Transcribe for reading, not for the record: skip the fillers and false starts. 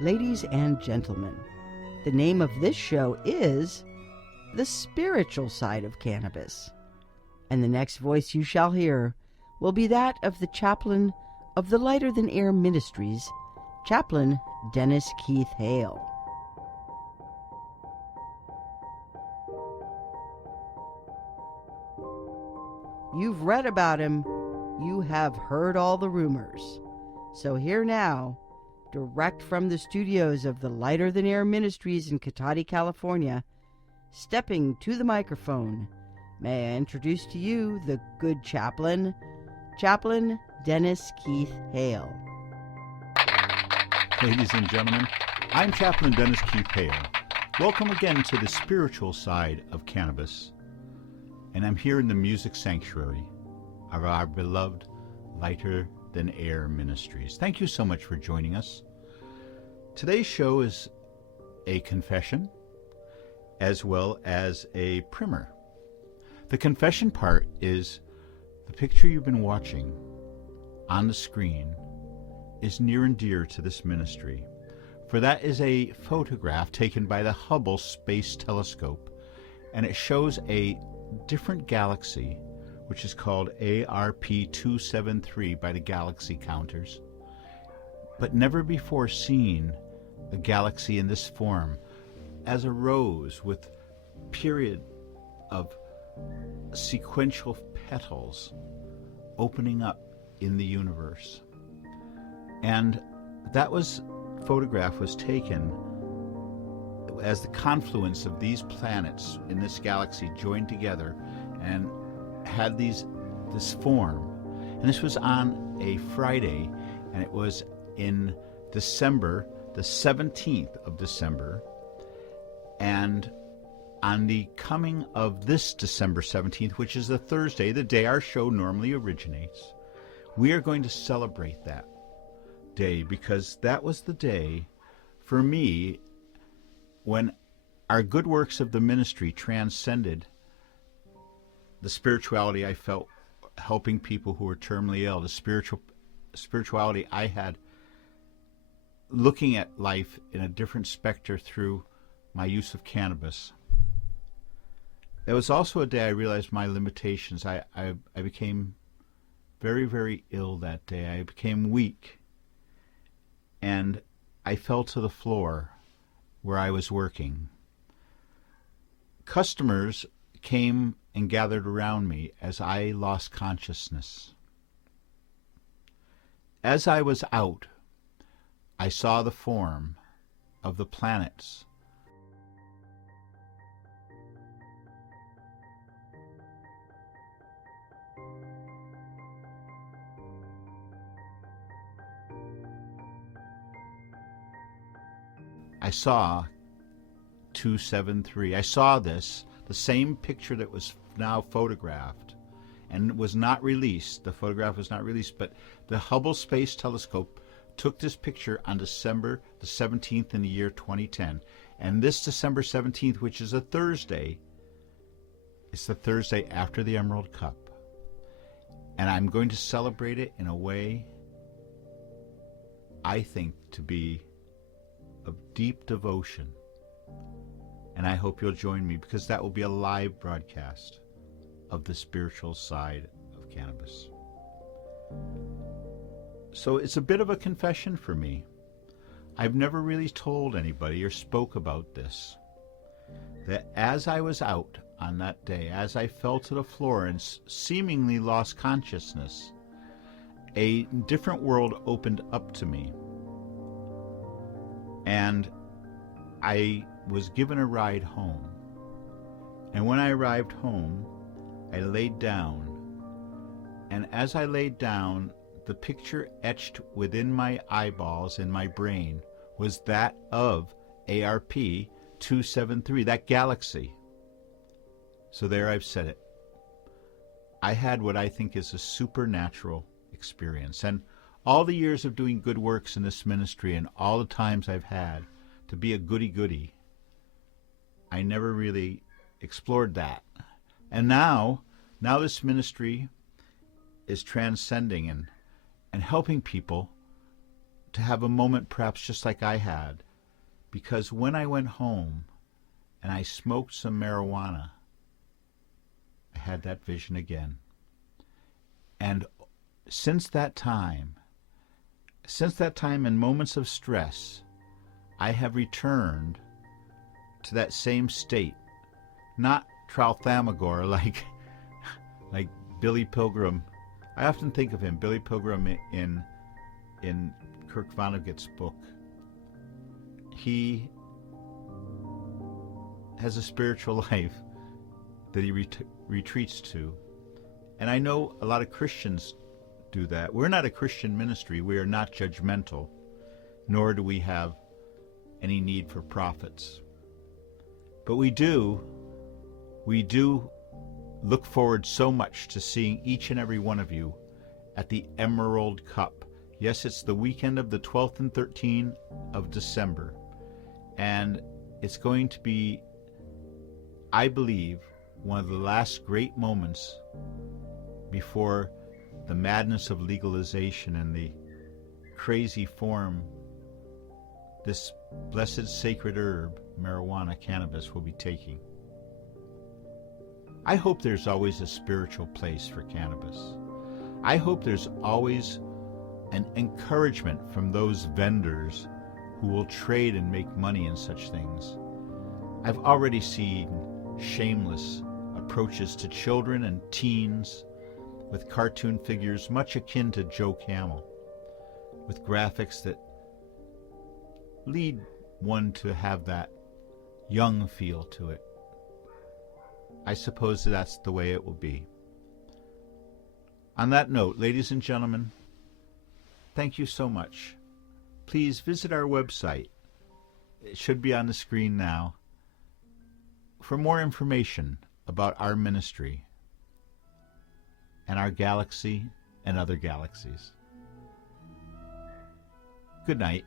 Ladies and gentlemen, the name of this show is The Spiritual Side of Cannabis. And the next voice you shall hear will be that of the chaplain of the Lighter Than Air Ministries, Chaplain Dennis Keith Hale. You've read about him. You have heard all the rumors. So here now, direct from the studios of the Lighter Than Air Ministries in Cotati, California, stepping to the microphone, may I introduce to you the good chaplain, Chaplain Dennis Keith Hale. Ladies and gentlemen, I'm Chaplain Dennis Keith Hale. Welcome again to the spiritual side of cannabis. And I'm here in the music sanctuary of our beloved Lighter Than Air Ministries. Thank you so much for joining us. Today's show is a confession as well as a primer. The confession part is the picture you've been watching on the screen is near and dear to this ministry, for that is a photograph taken by the Hubble Space Telescope, and it shows a different galaxy, which is called ARP 273 by the galaxy counters, but never before seen a galaxy in this form, as a rose with period of sequential petals opening up in the universe. And that photograph was taken as the confluence of these planets in this galaxy joined together and had this form. And this was on a Friday, and it was in December, the 17th of December. And on the coming of this December 17th, which is the Thursday, the day our show normally originates, we are going to celebrate that day, because that was the day for me when our good works of the ministry transcended the spirituality I felt helping people who were terminally ill, the spirituality I had looking at life in a different specter through my use of cannabis. It was also a day I realized my limitations. I became very, very ill that day. I became weak, and I fell to the floor where I was working. Customers came and gathered around me as I lost consciousness. As I was out, I saw the form of the planets. I saw 273. I saw the same picture that was now photographed and was not released. The photograph was not released, but the Hubble Space Telescope took this picture on December the 17th in the year 2010. And this December 17th, which is a Thursday, it's the Thursday after the Emerald Cup. And I'm going to celebrate it in a way I think to be of deep devotion. And I hope you'll join me, because that will be a live broadcast of the spiritual side of cannabis. So it's a bit of a confession for me. I've never really told anybody or spoke about this, that as I was out on that day, as I fell to the floor and seemingly lost consciousness, a different world opened up to me. And I was given a ride home. And when I arrived home, I laid down. And as I laid down, the picture etched within my eyeballs and my brain was that of ARP 273, that galaxy. So there I've said it. I had what I think is a supernatural experience. And all the years of doing good works in this ministry and all the times I've had to be a goody-goody, I never really explored that. And now this ministry is transcending and helping people to have a moment perhaps just like I had, because when I went home and I smoked some marijuana, I had that vision again. And since that time in moments of stress, I have returned to that same state, not Tralfamadore like Billy Pilgrim. I often think of him, Billy Pilgrim, in Kurt Vonnegut's book. He has a spiritual life that he retreats to. And I know a lot of Christians do that. We're not a Christian ministry. We are not judgmental, nor do we have any need for profits. But we do look forward so much to seeing each and every one of you at the Emerald Cup. Yes, it's the weekend of the 12th and 13th of December. And it's going to be, I believe, one of the last great moments before the madness of legalization and the crazy form this blessed sacred herb, marijuana, cannabis, will be taking. I hope there's always a spiritual place for cannabis. I hope there's always an encouragement from those vendors who will trade and make money in such things. I've already seen shameless approaches to children and teens with cartoon figures much akin to Joe Camel, with graphics that lead one to have that young feel to it. I suppose that's the way it will be. On that note, ladies and gentlemen, thank you so much. Please visit our website. It should be on the screen now for more information about our ministry and our galaxy and other galaxies. Good night.